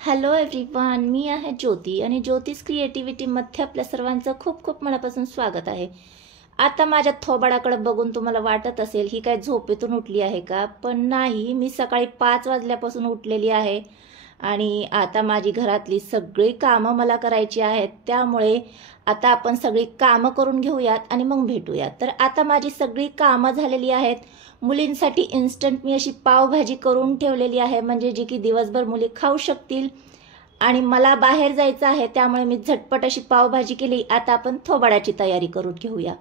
Hello everyone, मी आहे ज्योती आणि ज्योतिष क्रिएटिव्हिटीमध्ये आपल्या सर्वांचं खूप खूप मनापासून स्वागत आहे. आता माझ्या थोबाडाकडे बघून तुम्हाला वाटत असेल ही काय झोपेतून उठली आहे का? पण नाही, मी सकाळी 5 वाजल्यापासून उठलेली आहे आणि आता माझी घरातली सगळी कामं मला करायची आहेत. त्यामुळे आता आपण सगळी कामं करून घेऊयात आणि मग भेटूयात. तर आता माझी सगळी कामं झालेली आहेत. मुलींसाठी इन्स्टंट मी अशी पावभाजी करून ठेवलेली आहे, म्हणजे जी की दिवसभर मुली खाऊ शकतील. आणि मला बाहेर जायचं आहे त्यामुळे मी झटपट अशी पावभाजी केली. आता आपण थोबाडाची तयारी करून घेऊया.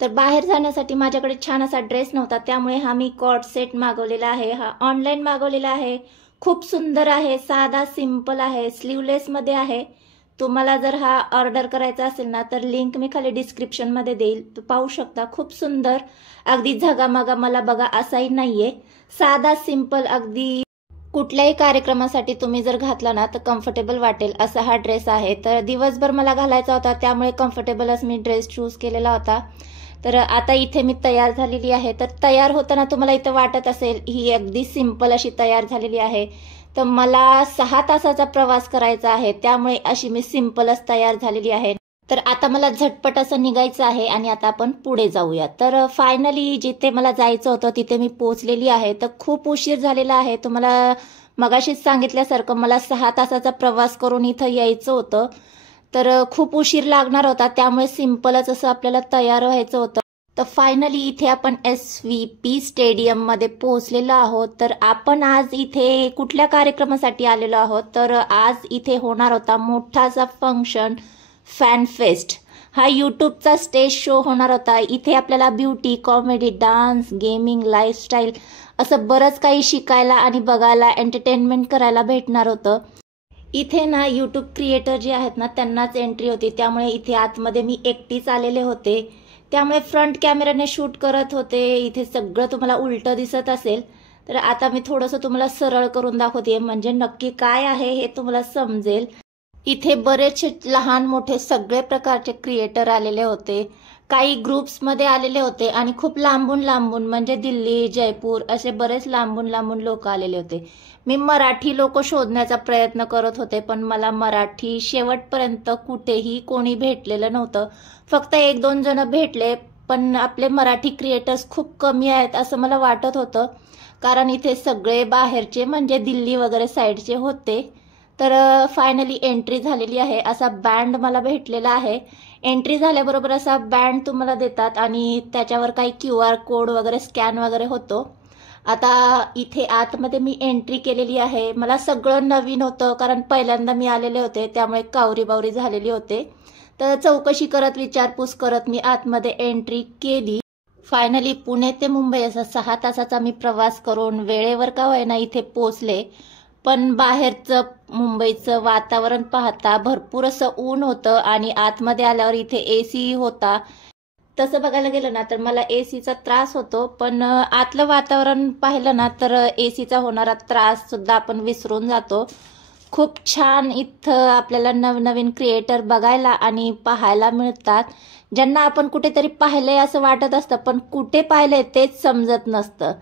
तर बाहेर जाण्यासाठी माझ्याकडे छान असा ड्रेस नव्हता, त्यामुळे हा मी कॉर्ड सेट मागवलेला आहे. हा ऑनलाईन मागवलेला आहे. खूप सुंदर आहे, साधा सिंपल आहे, स्लीवलेसमध्ये आहे. तुम्हाला जर हा ऑर्डर करायचा असेल ना तर लिंक मी खाली डिस्क्रिप्शनमध्ये देईल, तो पाहू शकता. खूप सुंदर, अगदी झगामगा मला बघा असाही नाहीये, साधा सिंपल, अगदी कुठल्याही कार्यक्रमासाठी तुम्ही जर घातला ना तर कम्फर्टेबल वाटेल असा हा ड्रेस आहे. तर दिवसभर मला घालायचा होता त्यामुळे कम्फर्टेबलच मी ड्रेस चूज केलेला होता. तर आता इथे मी तयार झालेली आहे. तर तयार होताना तुम्हाला इथं वाटत असेल ही अगदी सिंपल अशी तयार झालेली आहे. तर मला 6 तासाचा प्रवास करायचा आहे, त्यामुळे अशी मी सिंपलच तयार झालेली आहे. तर आता मला झटपट असं निघायचं आहे आणि आता आपण पुढे जाऊया. तर फायनली जिथे मला जायचं होतं तिथे मी पोहोचलेली आहे. तर खूप उशीर झालेला आहे. तुम्हाला मगाशीच सांगितल्यासारखं मला 6 तासाचा प्रवास करून इथं यायचं होतं. तर खूप उशीर लागणार होता, त्यामुळे सिंपलच असं आपल्याला तयार व्हायचं होतं. तर फायनली इथे आपण SVP स्टेडियममध्ये पोहोचलेलो आहोत. तर आपण आज इथे कुठल्या कार्यक्रमासाठी आलेलो आहोत, तर आज इथे होणार होता मोठासा फंक्शन, फॅन फेस्ट. हा यूट्यूबचा स्टेज शो होणार होता. इथे आपल्याला beauty, comedy, dance, gaming, lifestyle असं बरंच काही शिकायला आणि बघायला, एंटरटेनमेंट करायला भेटणार होतं. इथे ना यूट्यूब क्रिएटर जे आहेत ना त्यांनाच एंट्री होती, त्यामुळे इथे आतमध्ये मी एकटीच आलेले होते. त्यामुळे फ्रंट कॅमेराने शूट करत होते. इथे सगळं तुम्हाला उलटं दिसत असेल, तर आता मी थोडंसं तुम्हाला सरळ करून दाखवते, म्हणजे नक्की काय आहे हे तुम्हाला समजेल. इथे बरेचसे लहान मोठे सगळे प्रकारचे क्रिएटर आलेले होते. काही ग्रुप्समध्ये आलेले होते आणि खूप लांबून लांबून, म्हणजे दिल्ली, जयपूर असे बरेच लांबून लांबून लोक आलेले होते. मी मराठी लोक शोधण्याचा प्रयत्न करत होते, पण मला मराठी शेवटपर्यंत कुठेही कोणी भेटलेलं नव्हतं. फक्त 1-2 जण भेटले, पण आपले मराठी क्रिएटर्स खूप कमी आहेत असं मला वाटत होतं, कारण इथे सगळे बाहेरचे, म्हणजे दिल्ली वगैरे साईडचे होते. तर फायनली एंट्री झालेली आहे. असा बँड मला भेटलेला आहे. एंट्री झाल्याबरोबर असा बँड तुम्हाला देतात आणि त्याच्यावर काही QR कोड वगैरे स्कॅन वगैरे होतो. आता इथे आतमध्ये मी एंट्री केलेली आहे. मला सगळं नवीन होतं, कारण पहिल्यांदा मी आलेले होते, त्यामुळे कावरी-बावरी झालेली होते. तर चौकशी करत, विचारपूस करत मी आतमध्ये एंट्री केली. फायनली पुणे ते मुंबई असा 6 तासाचा मी प्रवास करून वेळेवर का होईना इथे पोचले. पण बाहेरचं मुंबईचं वातावरण पाहता भरपूर असं ऊन होतं आणि आतमध्ये आल्यावर इथे AC होता. तसं बघायला गेलं ना तर मला ACचा त्रास होतो, पण आतलं वातावरण पाहिलं ना तर ACचा होणारा त्रास सुद्धा आपण विसरून जातो. खूप छान इथं आपल्याला नवनवीन क्रिएटर बघायला आणि पाहायला मिळतात, ज्यांना आपण कुठेतरी पाहिलंय असं वाटत असतं, पण कुठे पाहिलंय तेच समजत नसतं.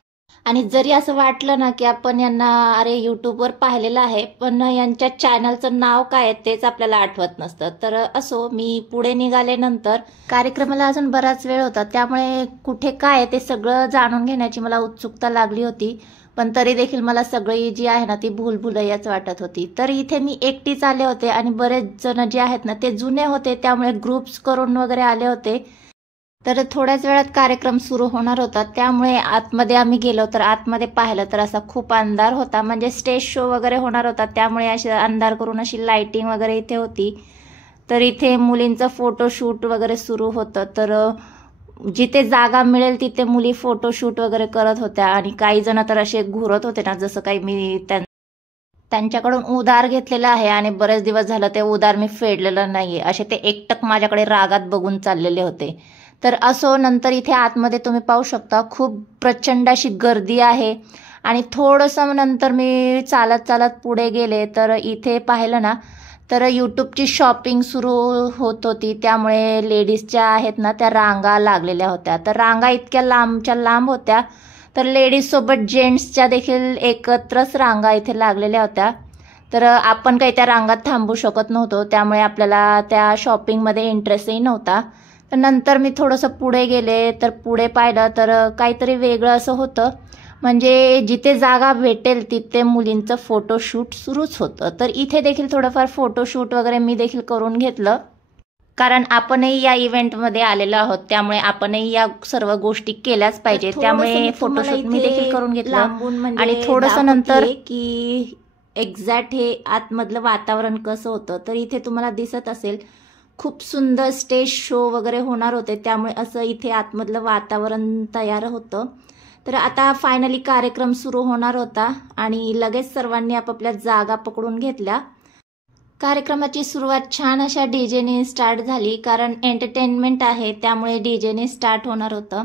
आणि जरी असं वाटलं ना की आपण यांना अरे यूट्यूबवर पाहिलेलं आहे, पण यांच्या चॅनलचं नाव काय आहे तेच आपल्याला आठवत नसतं. तर असो, मी पुढे निघाले. नंतर कार्यक्रमाला अजून बराच वेळ होता, त्यामुळे कुठे काय आहे ते सगळं जाणून घेण्याची मला उत्सुकता लागली होती. पण तरी देखील मला सगळी जी आहे ना ती भूलभुलैयाच वाटत होती. तर इथे मी एकटीच आले होते आणि बरेच जण जे आहेत ना ते जुने होते, त्यामुळे ग्रुप्स करून वगैरे आले होते. तर थोड्याच वेळात कार्यक्रम सुरू होणार होता, त्यामुळे आतमध्ये आम्ही गेलो. तर आतमध्ये पाहिलं तर असा खूप अंधार होता, म्हणजे स्टेज शो वगैरे होणार होता, त्यामुळे अशी अंधार करून अशी लाइटिंग वगैरे इथे होती. तर इथे मुलींचं फोटोशूट वगैरे सुरू होतं. तर जिथे जागा मिळेल तिथे मुली फोटोशूट वगैरे करत होत्या आणि काही जण तर असे घुरत होते ना, जसं काही मी त्यांच्याकडून उधार घेतलेला आहे आणि बरेच दिवस झालं ते उधार मी फेडलेलं नाहीये, असे ते एकटक माझ्याकडे रागात बघून चाललेले होते. तर असो, नंतर इथे आतमध्ये तुम्ही पाहू शकता खूप प्रचंड अशी गर्दी आहे. आणि थोडंसं नंतर मी चालत चालत पुढे गेले तर इथे पाहिलं ना तर यूट्यूबची शॉपिंग सुरू होत होती, त्यामुळे लेडीजच्या आहेत ना त्या रांगा लागलेल्या होत्या. तर रांगा इतक्या लांबच्या लांब होत्या, तर लेडीजसोबत जेंट्सच्या देखील एकत्रच रांगा इथे लागलेल्या होत्या. तर आपण काही त्या रांगात थांबू शकत नव्हतो, त्यामुळे आपल्याला त्या शॉपिंगमध्ये इंटरेस्टही नव्हता. तर नंतर मी थोडंसं पुढे गेले, तर पुढे पाहिलं तर काहीतरी वेगळं असं होतं. म्हणजे जिथे जागा भेटेल तिथे मुलींचं फोटोशूट सुरूच होतं. तर इथे देखील थोडंफार फोटोशूट वगैरे मी देखील करून घेतलं, कारण आपणही या इव्हेंटमध्ये आलेलो आहोत, त्यामुळे आपणही या सर्व गोष्टी केल्याच पाहिजे. त्यामुळे फोटोशूट मी देखील करून घेतलं. आणि थोडंसं नंतर की एक्झॅक्ट हे आतमधलं वातावरण कसं होतं, तर इथे तुम्हाला दिसत असेल खूप सुंदर स्टेज शो वगैरे होणार होते, त्यामुळे असं इथे आतमधलं वातावरण तयार होतं. तर आता फायनली कार्यक्रम सुरू होणार होता आणि लगेच सर्वांनी आपापल्या जागा पकडून घेतल्या. कार्यक्रमाची सुरुवात छान अशा डीजेने स्टार्ट झाली, कारण एंटरटेनमेंट आहे त्यामुळे डीजेने स्टार्ट होणार होतं.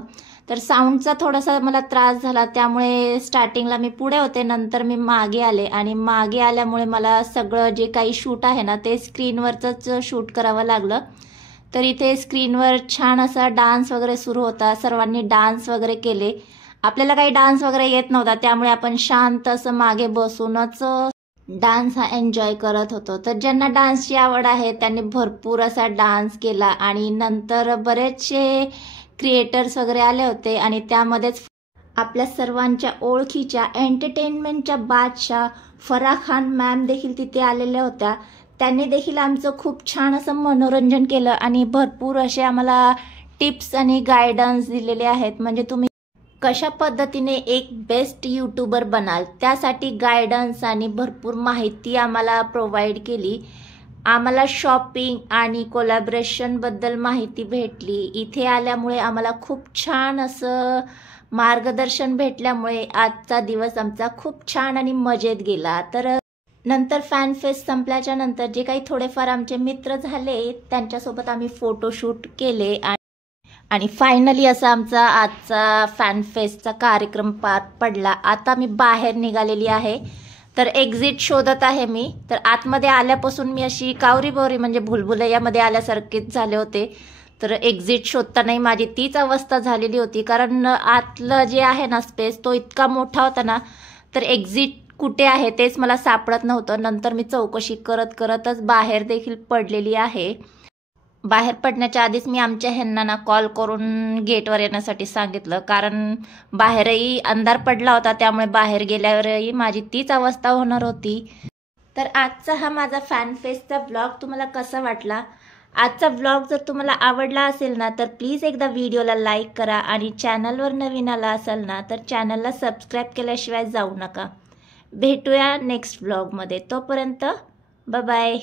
तर साऊंडचा थोडासा मला त्रास झाला, त्यामुळे स्टार्टिंगला मी पुढे होते, नंतर मी मागे आले आणि मागे आल्यामुळे मला सगळं जे काही शूट आहे ना ते स्क्रीनवरचंच शूट करावं लागलं. तर इथे स्क्रीनवर छान असा डान्स वगैरे सुरू होता, सर्वांनी डान्स वगैरे केले. आपल्याला काही डान्स वगैरे येत नव्हता, त्यामुळे आपण शांत असं मागे बसूनच डान्स हा एन्जॉय करत होतो. तर ज्यांना डान्सची आवड आहे त्यांनी भरपूर असा डान्स केला आणि नंतर बरेचसे क्रिएटर्स वगैरे आले होते आणि त्यामध्येच आपल्या सर्वांच्या ओळखीच्या एंटरटेनमेंटच्या बादशाह फराह खान मॅम देखील तिथे आलेल्या होत्या. त्यांनी देखील आमचं खूप छान असं मनोरंजन केलं आणि भरपूर असे आम्हाला टिप्स आणि गायडन्स दिलेले आहेत. म्हणजे तुम्ही कशा पद्धतीने एक बेस्ट यूट्यूबर बनाल त्यासाठी गायडन्स आणि भरपूर माहिती आम्हाला प्रोव्हाइड केली. आम्हाला शॉपिंग आणि कोलॅबरेशनबद्दल माहिती भेटली. इथे आल्यामुळे आम्हाला खूप छान असं मार्गदर्शन भेटल्यामुळे आजचा दिवस आमचा खूप छान आणि मजेत गेला. तर नंतर फॅन फेस्ट संपल्याच्या नंतर जे काही थोडेफार आमचे मित्र झाले त्यांच्यासोबत आम्ही फोटोशूट केले आणि फायनली असा आमचा आजचा फॅन फेस्टचा कार्यक्रम पार पडला. आता मी बाहेर निघालेली आहे, तर एक्झिट शोधत आहे मी. तर आतमध्ये आल्यापासून मी अशी कावरीबोरी म्हणजे भुलभुलैयामध्ये आल्यासारखेच झाले होते. तर एक्झिट शोधतानाही माझी तीच अवस्था झालेली होती, कारण आतलं जे आहे ना स्पेस तो इतका मोठा होता ना, तर एक्झिट कुठे आहे तेच मला सापडत नव्हतं. नंतर मी चौकशी करतच बाहेर देखील पडलेली आहे. बाहेर पडण्याच्या आधीच मी आमच्या ह्यांना कॉल करून गेटवर येण्यासाठी सांगितलं, कारण बाहेरही अंधार पडला होता, त्यामुळे बाहेर गेल्यावरही माझी तीच अवस्था होणार होती. तर आजचा हा माझा फॅन फेस्टचा ब्लॉग तुम्हाला कसा वाटला? आजचा ब्लॉग जर तुम्हाला आवडला असेल ना, तर प्लीज एकदा व्हिडिओला लाईक करा आणि चॅनलवर नवीन आला असाल ना तर चॅनलला सबस्क्राईब केल्याशिवाय जाऊ नका. भेटूया नेक्स्ट ब्लॉगमध्ये. तोपर्यंत बाय बाय.